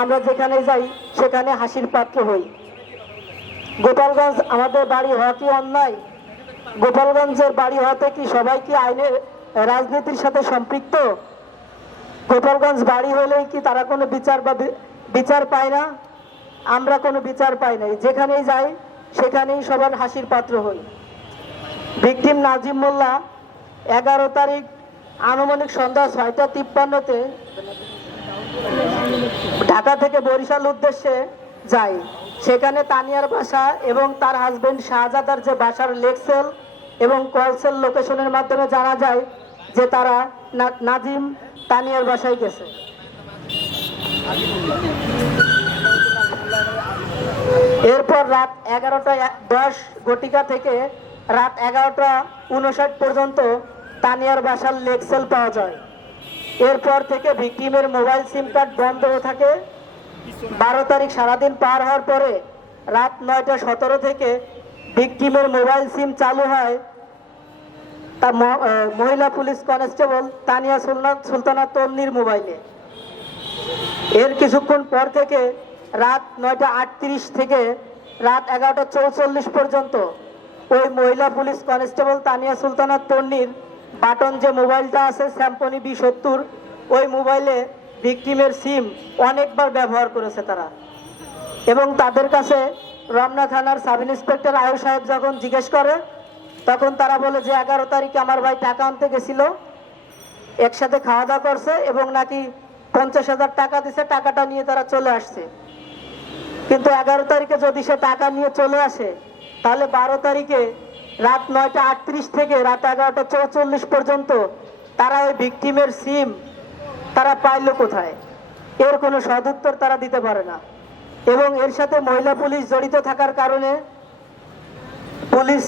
আমরা যেখানে যাই সেখানে হাসির পাত্র হই। গোপালগঞ্জ আমাদের বাড়ি হওয়া কি অন্যায়? গোপালগঞ্জের বাড়ি হওয়াতে কি সবাই কি আইনের রাজনীতির সাথে সম্পৃক্ত? গোপালগঞ্জ বাড়ি হলেই কি তারা কোনো বিচার পায় না? আমরা কোনো বিচার পাই নাই, যেখানেই যাই সেখানেই সবার হাসির পাত্র হই। ভিকটিম নাজিম মোল্লা 11 তারিখ আনুমানিক সন্ধ্যা 6:53-তে ঢাকা থেকে বরিশাল উদ্দেশ্যে যায়। সেখানে তানিয়ার বাসা এবং তার হাজবেন্ড শাহজাদার যে বাসার লেকসেল এবং কলসেল লোকেশনের মাধ্যমে জানা যায় যে তারা নাজিম তানিয়ার বাসায় গেছে। এরপর রাত 11:10 থেকে রাত 11:59 পর্যন্ত তানিয়ার বাসার লেকসেল পাওয়া যায়। এরপর থেকে ভিকটিমের মোবাইল সিম কার্ড বন্ধ হয়ে থাকে। 12 তারিখ সারাদিন পার হওয়ার পরে রাত 9:17 থেকে ভিকটিমের মোবাইল সিম চালু হয় তা মহিলা পুলিশ কনস্টেবল তানিয়া সুলতানা তন্নির মোবাইলে। এর কিছুক্ষণ পর থেকে রাত 9:38 থেকে রাত 11:44 পর্যন্ত ওই মহিলা পুলিশ কনস্টেবল তানিয়া সুলতানা তন্নির বাটন যে মোবাইলটা আছে স্যামসং B70, ওই মোবাইলে ভিকটিমের সিম অনেকবার ব্যবহার করেছে তারা। এবং তাদের কাছে রমনা থানার সাব ইন্সপেক্টর আয়ুষ সাহেব যখন জিজ্ঞেস করে তখন তারা বলে যে 11 তারিখে আমার ভাই টাকা আনতে গেছিল, একসাথে খাওয়া দাওয়া করছে এবং নাকি 50,000 টাকা দিছে, টাকাটা নিয়ে তারা চলে আসছে। কিন্তু 11 তারিখে যদি সে টাকা নিয়ে চলে আসে তাহলে 12 তারিখে রাত 9:38 থেকে রাত 11:44 পর্যন্ত তারা ওই ভিকটিমের সিম তারা পাইল কোথায়? এর কোনো সদুত্তর তারা দিতে পারে না। এবং এর সাথে মহিলা পুলিশ জড়িত থাকার কারণে পুলিশ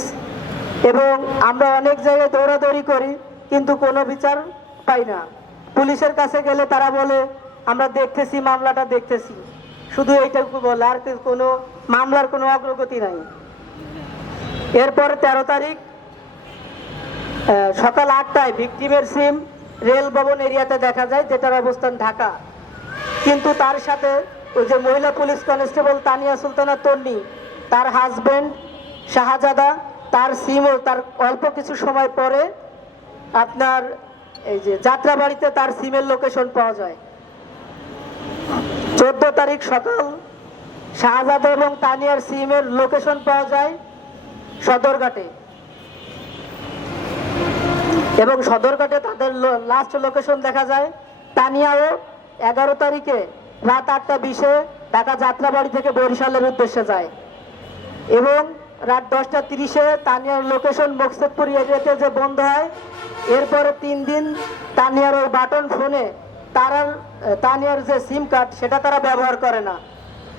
এবং আমরা অনেক জায়গায় দৌড়াদৌড়ি করি কিন্তু কোনো বিচার পাই না। পুলিশের কাছে গেলে তারা বলে আমরা দেখতেছি, মামলাটা দেখতেছি, শুধু এইটুকু বলে, আর কোনো মামলার কোনো অগ্রগতি নাই। এরপর 13 তারিখ সকাল 8টায় ভিকটিমের সিম রেল ভবন এরিয়াতে দেখা যায়, যেটার অবস্থান ঢাকা। কিন্তু তার সাথে ওই যে মহিলা পুলিশ কনস্টেবল তানিয়া সুলতানা তন্নি, তার হাজবেন্ড শাহজাদা, তার সিমও তার অল্প কিছু সময় পরে আপনার এই যে যাত্রাবাড়িতে তার সিমের লোকেশন পাওয়া যায়। 14 তারিখ সকাল শাহজাদা এবং তানিয়ার সিমের লোকেশন পাওয়া যায় সদরঘাটে, এবং সদরঘাটে তাদের লাস্ট লোকেশন দেখা যায়। তানিয়াও 11 তারিখে রাত 8:20-এ ঢাকা যাত্রাবাড়ি থেকে বরিশালের উদ্দেশ্যে যায় এবং রাত 10:30-এ তানিয়ার লোকেশন মকসুদপুর এরিয়াতে যে বন্ধ হয়। এরপরে 3 দিন তানিয়ার ওই বাটন ফোনে তানিয়ার যে সিম কার্ড সেটা তারা ব্যবহার করে না।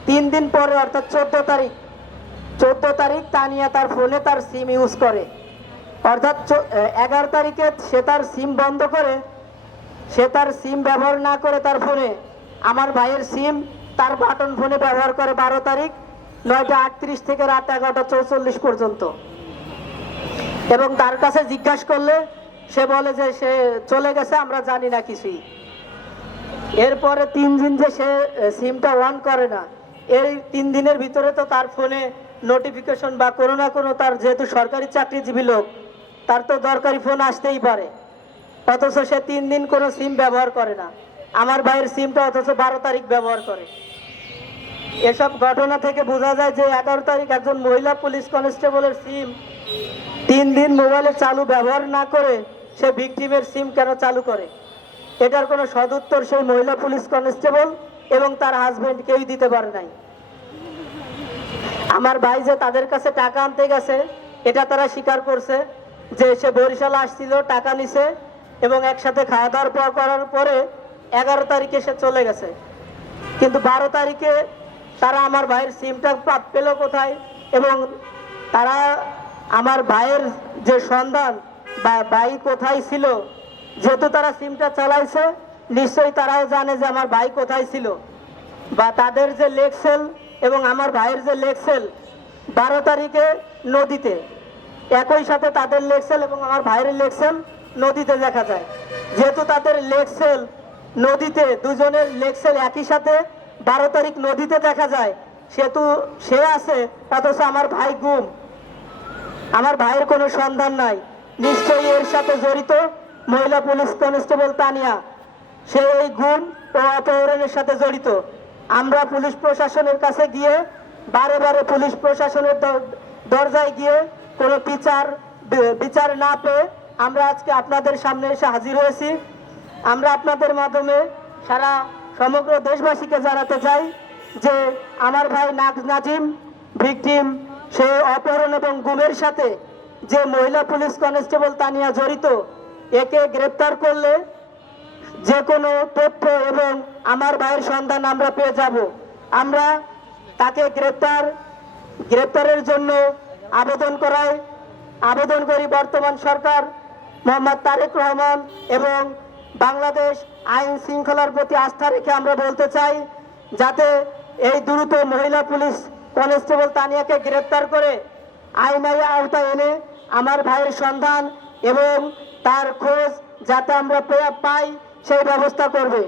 3 দিন পরে অর্থাৎ 14 তারিখ তানিয়া তার ফোনে তার সিম ইউজ করে, অর্থাৎ 11 তারিখে সে তার সিম বন্ধ করে, সে তার সিম ব্যবহার না করে তার ফোনে আমার ভাইয়ের সিম তার বাটন ফোনে ব্যবহার করে 12 তারিখ 9:38 থেকে রাত 11:44 পর্যন্ত। এবং তার কাছে জিজ্ঞাসা করলে সে বলে যে সে চলে গেছে, আমরা জানি না কিছুই। এরপরে 3 দিন যে সে সিমটা অন করে না, এই 3 দিনের ভিতরে তো তার ফোনে নোটিফিকেশন বা কোনো না কোনো, তার যেহেতু সরকারি চাকরিজীবী লোক, তার তো দরকারি ফোন আসতেই পারে, অথচ সে 3 দিন কোনো সিম ব্যবহার করে না। আমার ভাইয়ের সিমটা অথচ 12 তারিখ ব্যবহার করে। এসব ঘটনা থেকে বোঝা যায় যে 11 তারিখ একজন মহিলা পুলিশ কনস্টেবলের সিম 3 দিন মোবাইলে চালু ব্যবহার না করে সে ভিকটিমের সিম কেন চালু করে, এটার কোনো সদুত্তর সেই মহিলা পুলিশ কনস্টেবল এবং তার হাজবেন্ড কেউই দিতে পারে নাই। আমার ভাই যে তাদের কাছে টাকা আনতে গেছে এটা তারা স্বীকার করছে যে সে বরিশাল আসছিল, টাকা নিছে এবং একসাথে খাওয়া দাওয়া করার পরে 11 তারিখে সে চলে গেছে। কিন্তু 12 তারিখে তারা আমার ভাইয়ের সিমটা পেল কোথায় এবং তারা আমার ভাইয়ের যে সন্ধান বা ভাই কোথায় ছিল, যেহেতু তারা সিমটা চালাইছে নিশ্চয়ই তারাও জানে যে আমার ভাই কোথায় ছিল, বা তাদের যে লেকসেল এবং আমার ভাইয়ের যে লেকসেল 12 তারিখে নদীতে, একই সাথে তাদের লেকসেল এবং আমার ভাইয়ের লেকসেল নদীতে দেখা যায়। যেহেতু তাদের লেকসেল নদীতে, দুজনের লেকসেল একই সাথে 12 তারিখ নদীতে দেখা যায় সে আছে, অথচ আমার ভাই গুম, আমার ভাইয়ের কোনো সন্ধান নাই। নিশ্চয়ই এর সাথে জড়িত মহিলা পুলিশ কনস্টেবল তানিয়া, সে এই গুম ও অপহরণের সাথে জড়িত। আমরা পুলিশ প্রশাসনের কাছে গিয়ে বারে বারে পুলিশ প্রশাসনের দরজায় গিয়ে কোনো বিচার না পেয়ে আমরা আজকে আপনাদের সামনে এসে হাজির হয়েছি। আমরা আপনাদের মাধ্যমে সমগ্র দেশবাসীকে জানাতে চাই যে আমার ভাই নাজিম ভিকটিম, সে অপহরণ এবং গুমের সাথে যে মহিলা পুলিশ কনস্টেবল তানিয়া জড়িত, একে গ্রেপ্তার করলে যে কোনো তথ্য এবং আমার ভাইয়ের সন্ধান আমরা পেয়ে যাব। আমরা তাকে গ্রেপ্তারের জন্য আবেদন করি বর্তমান সরকার মোহাম্মদ তারেক রহমান এবং বাংলাদেশ আইন শৃঙ্খলার প্রতি আস্থা রেখে আমরা বলতে চাই, যাতে এই দ্রুত মহিলা পুলিশ কনস্টেবল তানিয়াকে গ্রেপ্তার করে আইনের আওতায় এনে আমার ভাইয়ের সন্ধান এবং তার খোঁজ যাতে আমরা পাই সেই ব্যবস্থা করবে।